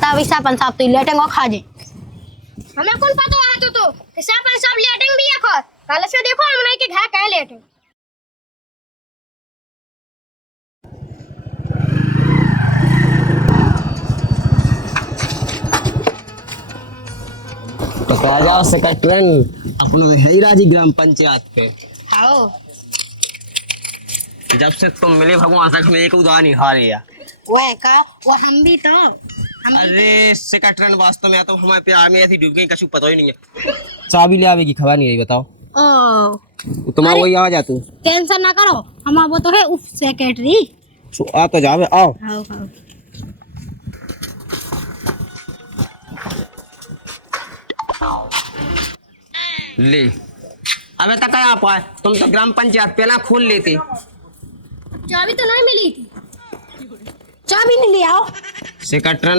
अंता वैसा पंसाब तो लेटेंगे खा जे हमें कौन पता है तो हिसाब पर सब लेटेंग भी है खर कल से देखो हम नहीं के घा कह लेटे तो राजा सेक्रेटरी अपनो है ही राजी ग्राम पंचायत पे आओ जब से तुम मिले भगवान तक में एक उदार नहीं हारे या वो का वो हम भी तो अरे सेक्रेटरी वास्तव में तो हमारे प्यार में ऐसी डूब गई कछु पता ही नहीं है चाबी ले आवे की खबर नहीं रही बताओ ओ तुम्हारा वही आ जा तू टेंशन ना करो हम वो तो है उप सेक्रेटरी आ तो जावे आओ आओ आओ ले अबे तक आ पाए तुम तो ग्राम पंचायत पहला खोल लेते चाबी तो नहीं मिली थी चाबी नहीं ले आओ सेक्रेटरी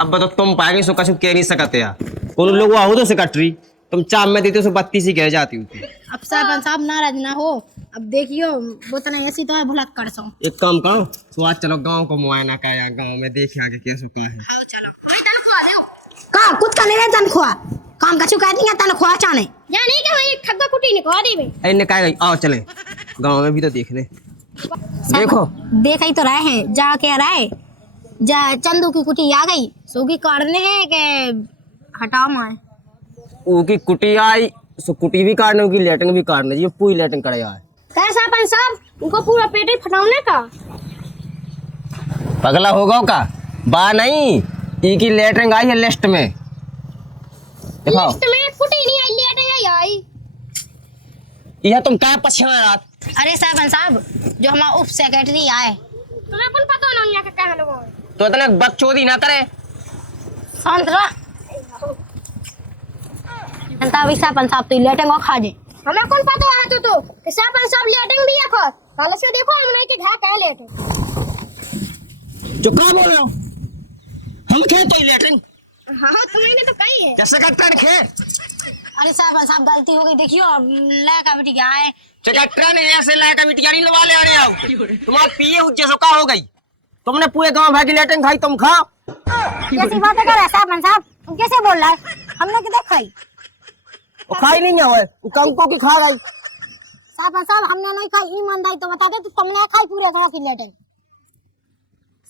अब बताओ तुम पाएंगे सो कछु कह नहीं सकते यार कौन लोग आओ तो सेक्रेटरी तुम चाप में देते सो बत्ती सी गिर जाती होती अब सरपंच साहब नाराज ना हो अब देखियो वो तो ऐसी तो है भुलक कर सो एक काम करो तो आज चलो गांव को मुआयना का या गांव में देखे आगे कैसे क्या है आओ चलो काम कुछ का नहीं तनख्वाह काम कछु कह दिया तनख्वाह चाने या नहीं कि भाई ठग्गा कुटी ने कह दी भाई इन्हें कहा गई आओ चले गांव में भी तो देख ले देखो देख ही तो रहे हैं जा के रहे जा चंदू की कुटी आ गई सोगी काटने है के हटाओ माए उनकी कुटी आई सो कुटी भी काटने उनकी लेटरिंग भी काटने जी पूरी लेटरिंग करे आए कैसा सरपंच साहब उनको पूरा पेट ही फटाने का पगला होगा का बा नहीं इनकी लेटरिंग आई है लिस्ट में दिखाओ लिस्ट में कुटी नहीं आई लेटेंगे आई यह तुम क्या पछिया रात अरे सरपंच साहब जो हमारा उप सेक्रेटरी आए तुम्हें कौन पता ना यहाँ का क्या लोगों तो इतना बकचोदी ना करे शांत रह अंता वैसा पंसाब तो लेटेंगे खा जे हमें कौन पता है तो हिसाब पर सब लेटेंग भी है खर कल से देखो हम नहीं के घा कह लेटे जो क्या बोल रहे हो हम खे तो लेटरिंग हाँ तुम्हें तो कही है कैसे करते खे अरे सरपंच साहब गलती हो गई देखियो अब लड़का बेटी क्या है सेक्रेटरी ने ऐसे लायका बिटियारी लवा ले आने आओ तुम्हारा पिए हुज्जे सो का हो गई तुमने पूरे गांव भर की लेटरिंग खाई तुम खाओ कैसी बातें कर रहा है सरपंच साहब तुम कैसे बोल रहा है हमने किधर खाई वो खाई नहीं है वो कंको की खा गई सरपंच साहब हमने नहीं खाई ईमानदारी तो बता दे तो तुमने खाई पूरे गांव की लेटिंग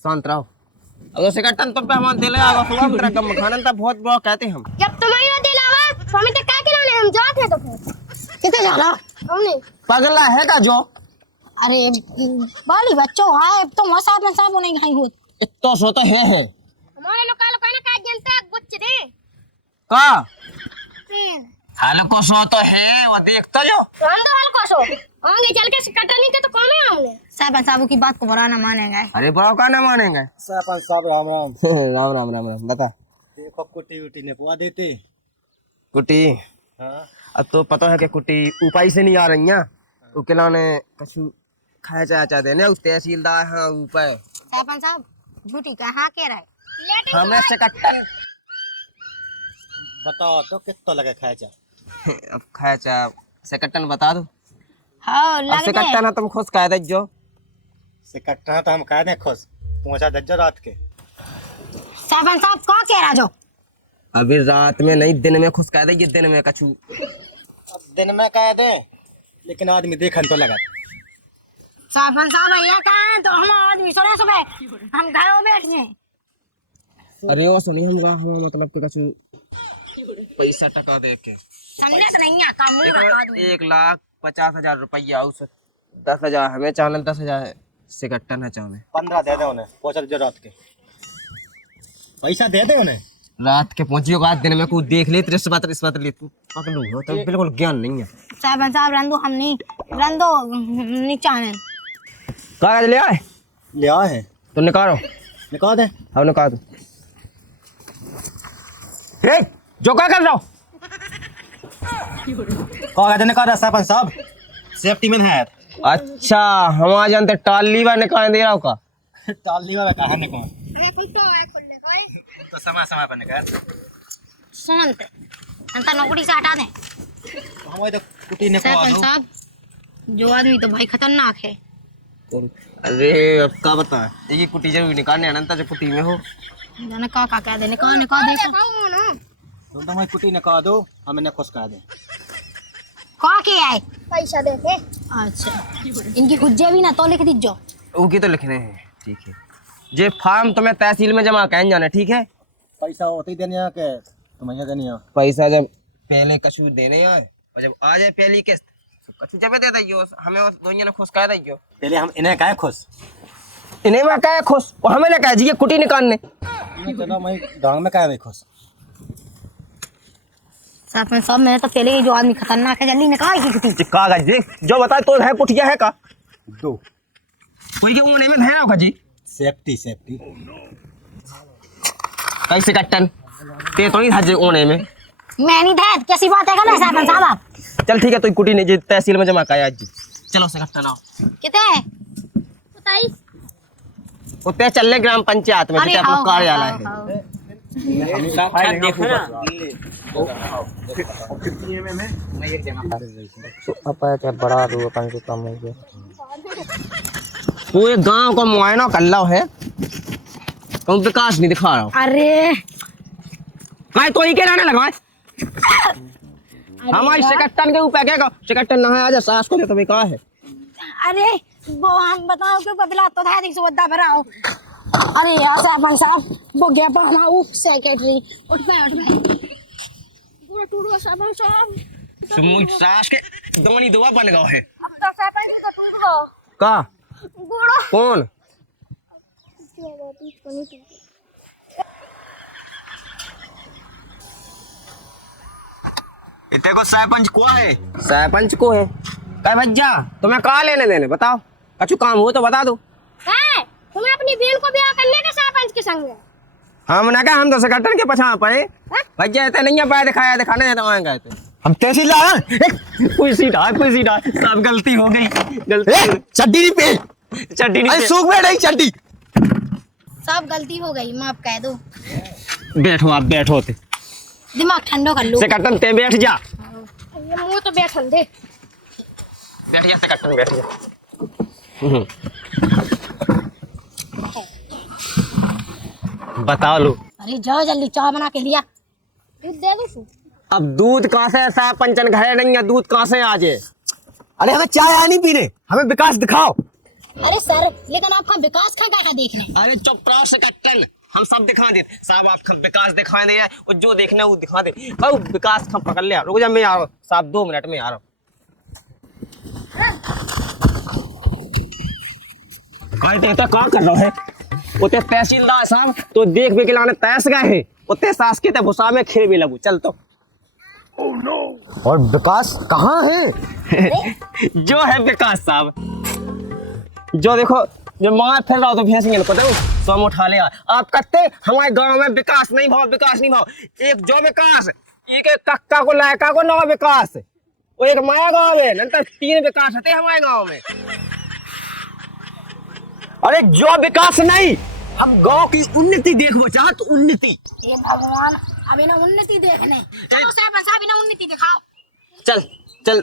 शांत रहो अगर सेक्रेटरी तुम पे हम दिले आवा सुबह तेरा कम खाना था बहुत बड़ा कहते हम जब तुम्हारी दिल आवा तो हमें तो क्या खिलाने हम जाते तो फिर कितने जाना हमने पगला है का जो अरे बाली बच्चों आए तुम वो सरपंच साहब नहीं खाई हो इतना सो तो है हमारे लोग ना का जनता गुच्छ दे का हल्को सो तो है वो देखता जो हम तो हल्को सो आगे चल के कटनी के तो कौन है हमने सरपंच साहब की बात को बुरा ना मानेंगे अरे बड़ा का ना मानेंगे सरपंच साहब राम राम राम राम राम राम बता देखो कुटी उटी ने पुआ देते कुटी हाँ अब तो पता है कि कुटी ऊपाई से नहीं आ रही हैं उकेला ने कछु खाया चाचा देने उस तहसीलदार हाँ ऊपर सरपंच साहब झूठी कहाँ के रहे हमें सेक्रेटरी बताओ तो कितना लगे खाया जा अब खाया चा सेक्रेटरी बता दो हाँ अब लग सेक्रेटरी गए ना तुम खुश कह दे जो से कट्टा तो हम कह दे खुश पहुंचा दज्जो रात के सरपंच साहब कहाँ के रहा जो अभी रात में नहीं दिन में खुश कह दे ये दिन में कछु अब दिन में कह दे लेकिन आदमी देखन तो लगा सरपंच साहब भैया कहाँ हैं तो हम आदमी सोने सुबह हम घर में बैठ गए अरे वो सुनी हम मतलब कि कछु पैसा टका दे के समझे तो नहीं है काम नहीं बता दूँ 1,50,000 रुपया उस 10,000 हमें चालन 10,000 सेक्रेटरी है चालन 15 दे दे उन्हें पहुंचा दज्जो रात के पैसा दे दे उन्हें रात के पहुंचियो आज दिन में कुछ देख ले इस बात ले तू पकड़ू हो तो बिल्कुल ज्ञान नहीं है सरपंच साहब रंदो हम नहीं रंदो नीचा ने कागज ले आए ले आए हैं तो निकालो निकाल दे हाँ निकाल दो जो क्या कर रहा हो कागज निकाल रहा सरपंच साहब सेफ्टी में है अच्छा हमारे जानते टाली वाले निकाल दे रहा हो का टाली वाला कहा ने कौन हमें कौन तो है खोलने का तो समय पर निकाल सुनते अंतर नौकरी से हटा दें हम तो कुटी ने सरपंच साहब जो आदमी तो भाई खतरनाक है अरे अब क्या बता एक ही कुटी जरूर निकालने अनंता जो कुटी में हो जाने का कह देने का ने का देखो कहूं ना तुम तो हमारी कुटी ने कहा दो हम इन्हें खुश करा दे। का के आए। पैसा दे के अच्छा इनकी हुज्जे भी ना तो लिख दीजो। ओके तो लिखने हैं ठीक है। ये फॉर्म तुम्हें तहसील में जमा कहन जाना ठीक है। पैसा होते ही देने हैं के तुम्हें देने हैं। पैसा जब पहले कछु देने आए और जब आ जाए पहली किस्त तो कछु जब दे दियो हमें उस दोनों ने खुश कह दियो। पहले हम इन्हें कहे खुश। इन्हें मैं कहे खुश और हमें ना कहे जी ये कुटी निकालने। चलो मैं गांव में कहे खुश। सरपंच साहब मैंने तो पहले ही जो आदमी खतरनाक है जल्दी निकाल की कुटी। कागज देख जो बताए तो है कुटिया है का दो कोई के ऊने में है होगा जी। सेफ्टी सेफ्टी कैसे कट्टन ते तो नहीं था जी ऊने में। मैं नहीं था कैसी बात है ना सरपंच साहब आप। चल ठीक है तो कुटी ने जी तहसील में जमा कराया जी। चलो से कट्टन आओ कितने बताई उतने चल ले ग्राम पंचायत में अरे जितना आओ, कार्यालय आओ, है। आओ। क्या बड़ा रू कम से कम है वो एक गांव का मुआयना कर लो है कौन विकास नहीं दिखा रहा हूँ। अरे काय तो ही के रहने लगा हमारी शिकट्टन के ऊपर क्या शिकट्टन ना है आज सास को तो तुम्हें कहा है। अरे वो हम बताओ क्यों बबला तो था देख सुबह भराओ। अरे यार सरपंच साहब वो गया पर हमारा सेक्रेटरी उठ पे पूरा टूट सरपंच साहब सुमुई सास के दोनी दुआ बन गया है। अब तो सरपंच का टूट गया का गुड़ो कौन इतने को सरपंच को है। सरपंच को है कह भज्जा तुम्हें कहा लेने देने बताओ कछु काम हो तो बता दो। है तुम्हें अपनी बहन को ब्याह करने का सरपंच के संग हम ना क्या हम तो सेक्रेटरी के पछा पड़े भज्जा इतने नहीं है पाए दिखाया दिखाने तो आए गए थे हम तहसीलदार हैं। कोई सीधा सब गलती हो गई चड्डी नहीं पे चड्डी नहीं सूख बैठ चड्डी। सब गलती हो गई माफ कह दो। बैठो आप बैठो थे दिमाग ठंडो कर लो। सेक्रेटरी ते बैठ जा ये मुंह तो बैठन दे बैठ जा सेक्रेटरी बैठ जा। बता लो अरे जाओ जल्दी चाय बना के लिया। दूध दे दो अब दूध कहाँ से ऐसा पंचन घरे नहीं है दूध कहाँ से आज है। अरे हमें चाय आया नहीं पीने हमें विकास दिखाओ। अरे सर लेकिन आपका विकास का देखना है। अरे चुप रहो सेक्रेटरी हम सब दिखा दे साहब आपका विकास दिखा दे और जो देखना है वो दिखा दे। अब विकास का पकड़ लिया रुक जा मैं आ रहा हूँ साहब 2 मिनट में आ रहा हूँ। कहाँ कर रहा है उते तहसीलदार साहब तो देख भी के लाने तैस गए हैं उते सास के भुसा में खीर भी लगू चल तो। और विकास कहाँ है। जो है विकास साहब जो देखो जो मार फिर रहा हो तो भैंसिंगे को दो सोम उठा ले आप कहते हमारे गांव में विकास नहीं भाव एक जो विकास एक कक्का को लायका को 9 विकास वो एक माया गांव है नंतर 3 विकास होते हमारे गांव में। अरे जो विकास नहीं हम गांव की उन्नति देखो चाहत उन्नति। ये भगवान अभी ना उन्नति देखने चलो सरपंच साहब ना उन्नति दिखाओ। चल चल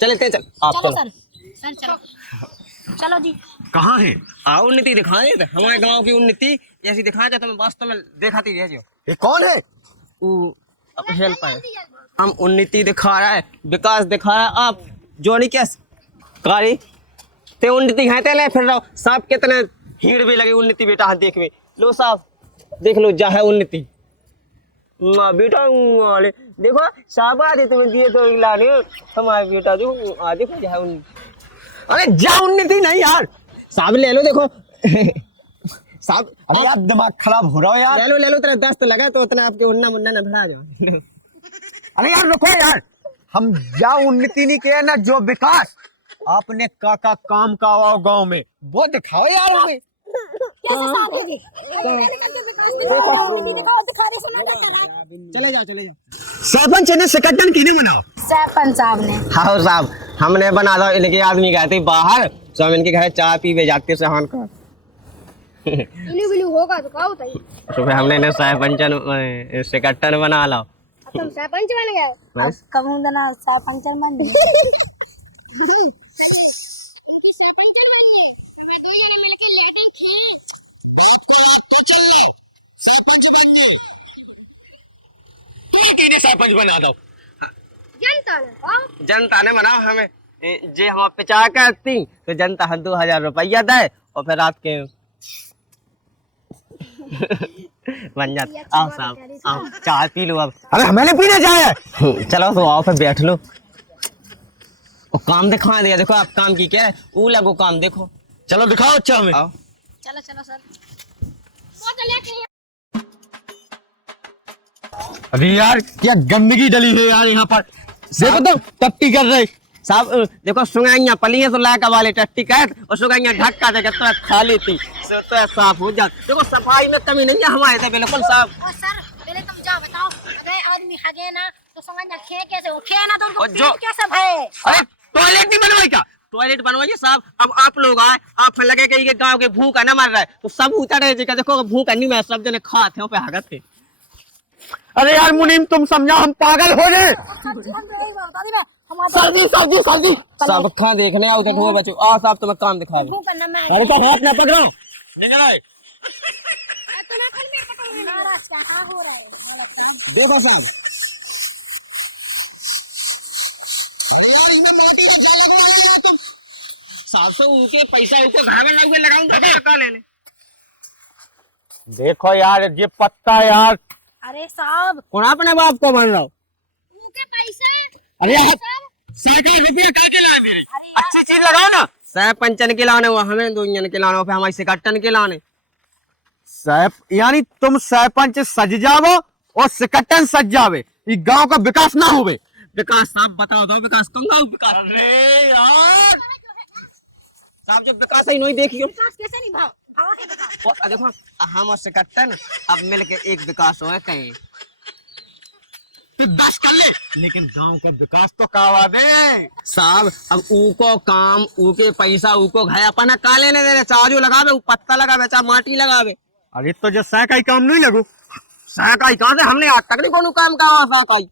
चलते चल आप चलो चलो सर चलो चलो जी। कहाँ है उन्नति दिखाए हमारे गांव की उन्नति ऐसी दिखा जाए तो मैं वास्तव में दिखाती रह जाओ। ये कौन है। वो हेल्प है हम उन्नति दिखा रहा है विकास दिखा रहा है आप जो नहीं कैसे कारी ते उन्नति खाते ले फिर रहो साहब कितने भीड़ भी लगी उन्नति बेटा हाथ देख लो साहब देख लो जा है उन्नति बेटा वाले देखो साहब आदि तुम्हें दिए तो लाने हमारे बेटा जो देखो जा है उन्नति। अरे जा उन्नति नहीं यार साहब ले लो देखो साहब अरे आप दिमाग खराब हो रहा हो यार। ले लो तेरा 10 तो लगा तो उतना आपके उन्ना मुन्ना न भरा जाओ। अरे यार रुको यार हम जा उन्नति नहीं किया ना जो विकास आपने काका काम का आओ गांव में वो दिखाओ यार हमें। चले जाओ सरपंच ने सेक्रेटरी किने बनाओ। सरपंच साहब ने। हाँ साहब हमने बना दो इनके आदमी गए थे बाहर तो हम इनके घर चाय पीवे जाते सहन का इलू बिलू होगा तो क्या बताइए। तो फिर हमने इन्हें सरपंचन सेक्रेटरी बना लो। तुम सरपंच बन गए कहूँ ना सरपंच बन गए। सरपंच बना दो। जनता ने हाँ? जनता ने बनाओ हमें जे हम प्रचार करती तो जनता हम 2000 रुपया दे और फिर रात के बन जाते। आओ साहब आओ चाय पी लो अब। अरे हमें नहीं पीने जाए। चलो तो आओ फिर बैठ लो और काम दिखा दिया। देखो आप काम की क्या है वो लगो काम देखो। चलो दिखाओ अच्छा हमें। आओ चलो चलो सर। बोतल लेके अरे यार क्या गंदगी डली है यार यहाँ पर। देखो तो टट्टी कर रहे साहब देखो सुगाइया पली है तो लाका वाले टट्टी कहत और सुगाइया ढक्का देकर तो खा लेती तो साफ हो जात। देखो सफाई में कमी नहीं है हमारे तो बिल्कुल साहब। और सर पहले तुम जाओ बताओ अगर आदमी हगे ना तो समझना खे कैसे वो खे ना तो उनको और जो- पेट कैसे भरे। अरे टॉयलेट नहीं बनवाई क्या? टॉयलेट बनवाइए साहब। अब आप लोग आए आप लगे कि ये गांव के भूखा न मर रहा है तो सब उतरे जी का देखो भूखा नहीं मैं सब जने खाते हो पे हगत थे। अरे यार मुनीम तुम समझा हम पागल हो गए। सर्दी सर्दी सर्दी सब खा देखने आओ उधर हुए बच्चों आ साहब तुम्हें काम दिखाए। भूख करना मैं अरे तो हाथ ना पकड़ो नाराज क्या हो रहा है मालिक साहब। देखो साहब। अरे यार इनमें मोटी है क्या लगवाया यार तुम। साहब तो उनके पैसा उनके घर में लगे लगाऊंगा धक्का लेने। देखो यार ये पत्ता यार। अरे साहब कौन अपने बाप को बन रहा हो? उनके पैसे अरे साइकिल रुपये का के लाए मेरे अच्छी चीज लगाओ ना। सरपंचन के लाने वो हमें दो इंजन के लाने फिर हमारे से कट्टन के लाने। यानी तुम सरपंच सज जावो और सिकट्टन सज जावे ये गांव का विकास ना होवे। विकास साहब बताओ दो विकास कंगा विकास। अरे यार साहब जब विकास ही नहीं देखियो विकास कैसे नहीं भाव आवाज बताओ। और देखो हम और सिकट्टन अब मिलके एक विकास होए कहीं तो 10 कर ले लेकिन गांव का विकास तो करवा दे साहब। अब ऊको काम ऊके पैसा ऊको घाय अपन का लेने देने चाजू लगावे ऊ पत्ता लगावे चाहे माटी लगावे। अरे तो जो सह का ही काम नहीं लगू। सहकाई कहाँ से हमने आज तक नहीं कोनो काम का सहकाई।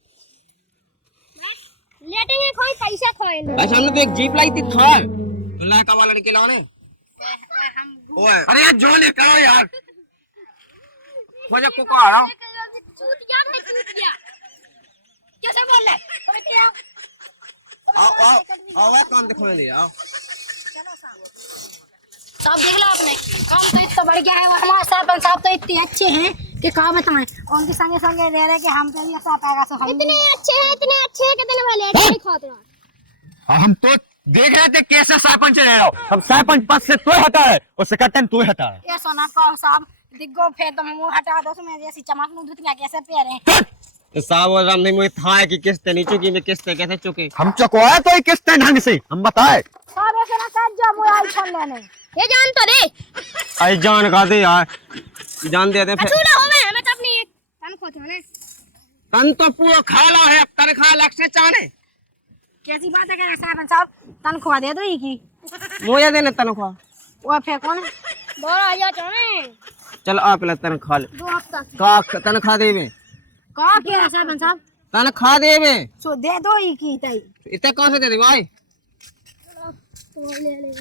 लेटेंगे खोई पैसा खोए ना ऐसा हमने तो एक जीप लाई थी थार तो लाका वाला के लाने। ओए अरे यार जो ले करो यार वजह को आ रहा हूं। चूतिया है चूतिया कैसे बोल रहे तुम्हें क्या आओ आओ काम दिखा दे आओ। साहब देख लो आपने काम तो इतना बढ़ गया है और हमारे सरपंच साहब तो इतने अच्छे हैं कि क्या बताएं। और उनके संगे संगे दे रहे कि हम पे भी ऐसा पाएगा सो हम इतने अच्छे हैं कितने वाले लेटे खाते हैं। हम तो देख रहे थे कैसे सरपंच रह रहा हो। अब सरपंच पद से तू हटा है और सिकट्टन तू हटा है। ये सोना को साहब दिग्गो फेर तुम मुंह हटा दो उसमें जैसी चमक नू धुतिया कैसे पे रहे तो साहब और हमने मुझे था कि किस्ते नहीं चुकी मैं किस्ते कैसे चुकी। हम चुकवाए तो किस ढंग से हम बताए। साहब ऐसे ना कर जा मुझे आईफोन लेने ये जान तो दे आई जान का दे यार जान दे दे फिर अछूड़ा हो मैं तो अपनी एक तनख्वाह थाने तन तो पूरा खाला है अब तनख्वाह अलग से चाने। कैसी बात है कह सरपंच साहब तनख्वाह दे दो ही की मुझे देने तनख्वाह वो फिर कौन 2000 चाने चल आप पहले तनख्वाह ले 2 हफ्ता का तनख्वाह देवे कहा के सरपंच साहब तनख्वाह देवे सो दे दो ही की तई इतने कहाँ से दे दे भाई। तो ले ले